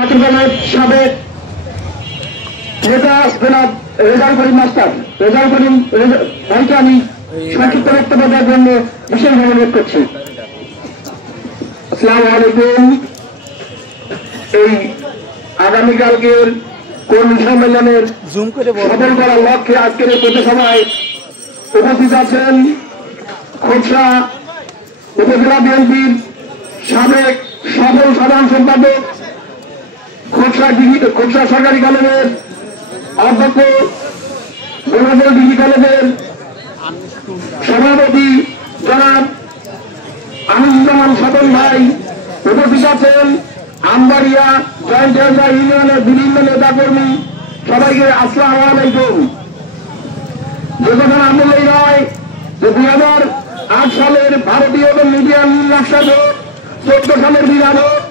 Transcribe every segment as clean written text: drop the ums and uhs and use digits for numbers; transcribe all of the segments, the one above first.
সাবেক নেতা জনাব রেজাউল করিম মাস্টার রেজাউল করিম ভাইকে আমি সংক্ষিপ্ত বক্তব্য দেওয়ার জন্য বিশেষভাবে অনুরোধ করছি। আসসালামু আলাইকুম। এই আগামীকালকের কর্মী সম্মেলনের সফল করার লক্ষ্যে আজকের এই পথসভায় উপস্থিত আছেন খোকসা উপজেলা বিএনপির সাবেক সফল সাধারণ সম্পাদক, খোকসা সরকারি কলেজের অধ্যক্ষ, গোলাপগঞ্জ ডিগ্রি কলেজের সভাপতি জনাব আনিসুজ্জামান স্বপন ভাই উপস্থিত আছেন। আমবাড়িয়া জয়েন্ট ইউনিয়নের বিভিন্ন নেতাকর্মী, সবাইকে আসসালামু আলাইকুম। যে কথা না বললেই নয় যে 2008 সালের ভারতীয় এবং মিডিয়াম নকশা ভোট, 14 সালের বিধান ভোট,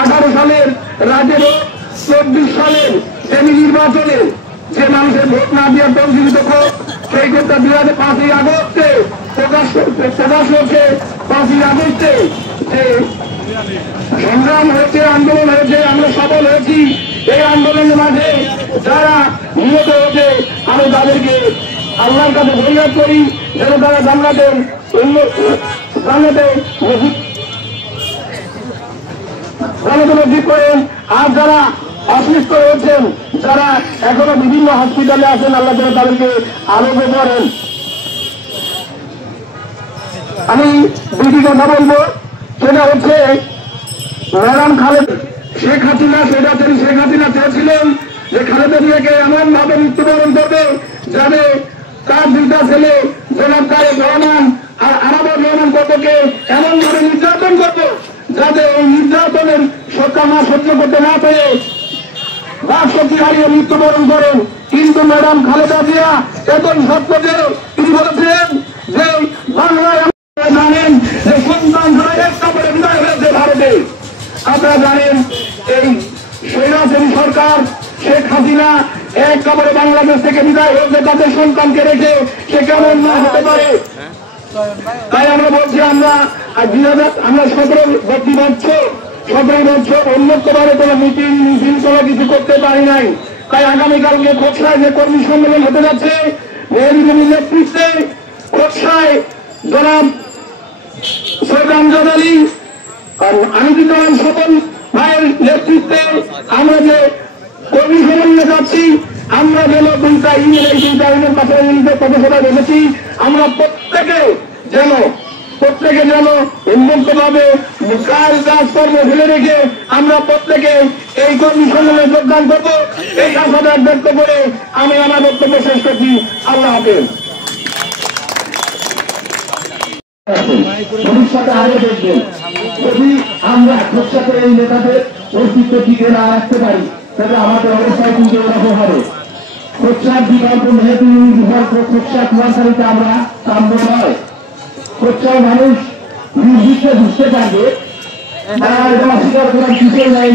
18 সালের রাজ্যের ভোট, 24 সালের সেমি নির্বাচনে যে মানুষের ভোট না দিয়ে বঞ্চিত হোক, সেই কথা 5ই আগস্টে প্রকাশ করছে। 5ই আগস্টে যে সংগ্রাম হয়েছে, আন্দোলন হয়েছে, আমরা সফল হয়েছি। এই আন্দোলনের মাঝে যারা নিহত হয়েছে আমি তাদেরকে আল্লাহর কাছে ফরিয়াদ করি যেন তারা জান্নাতে নসিব করেন। আর যারা অসুস্থ হয়েছেন, যারা এখনো বিভিন্ন হসপিটালে আছেন, আল্লাহ যেন তাদেরকে আরোগ্য করেন। আমি দুটি কথা বলবো, সেটা হচ্ছে ম্যাডাম খালেদা শেখ হাসিনা চেয়েছিলেন যে খালেদা জিয়াকে এমন ভাবে মৃত্যুবরণ করবে যাতে তার দুইটা ছেলে জনাব তারেক রহমান আর আরাবুর রহমান কতকে এমন ভাবে নির্যাতন করবো যাতে এই নির্যাতনের সত্তা সহ্য করতে না পেরে বাক শক্তি হারিয়ে মৃত্যুবরণ করেন। কিন্তু ম্যাডাম খালেদা জিয়া এতই সত্য যে তিনি বলেছিলেন যে বাংলায় জানেন যে সন্তান এক কাপড়ে বিদায় হয়েছে ভারতে। আপনারা জানেন এই স্বৈরাচারী সরকার শেখ হাসিনা এক কাপড়ে বাংলাদেশ থেকে বিদায় হয়েছে তাদের সন্তানকে রেখে, সে কেমন না হতে পারে। তাই আমরা বলছি আমরা 17 বছর উন্নতভাবে কোনো মিটিং কোনো কিছু করতে পারি নাই। তাই আগামীকালকে খোকসায় যে কর্মী সম্মেলন হতে যাচ্ছে, মেহবুবের নেতৃত্বে খোকসায় জনাব সৈয়দ আমজাদ আলী আর আনিসুজ্জামান স্বপন ভাইয়ের নেতৃত্বে আমরা যে কর্মী সম্মেলনে যাচ্ছি, আমরা যেন দুইটা ইউনিয়নের পাশে পথসভায় বসেছি, আমরা প্রত্যেকে যেন উন্মুক্তভাবে কাজকর্ম ফেলে রেখে আমরা প্রত্যেকে এই কর্মী সম্মেলনে যোগদান করবো। এই আশাবাদ ব্যক্ত করে আমি আমার বক্তব্য শেষ করছি। আল্লাহ হাফেজ। ভবিষ্যতে আরো দেখবেন, যদি আমরা খোকসাতে এই নেতাদের অস্তিত্ব টিকে না রাখতে পারি তবে আমাদের অবস্থায় কিন্তু এরকম হবে। খোকসার বিকল্প মেহেদুল খোকসা কুয়াশারিতে আমরা কাম্য নয়। খোকসার মানুষ নির্দিষ্ট বুঝতে পারবে, তারা এটা অস্বীকার করার কিছু নেই।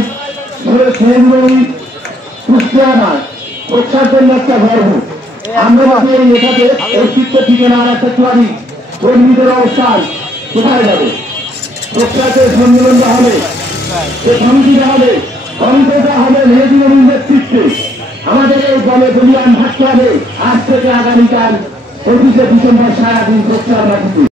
কুষ্টিয়া নয়, খোকসার জন্য একটা গর্ব। আমরা যদি এই নেতাদের অস্তিত্ব টিকে না রাখতে পারি, কর্মীদের অবস্থান কোথায় যাবে? খোকসাতে সম্মেলনটা হবে, সে সমিতিটা হবে, কমিটিটা হবে মেহেদুল নেতৃত্বে। আমাদের এই দলে বলিয়ান থাকতে হবে। আজ থেকে আগামীকাল 25শে ডিসেম্বর সারাদিন খোকসার মাটিতে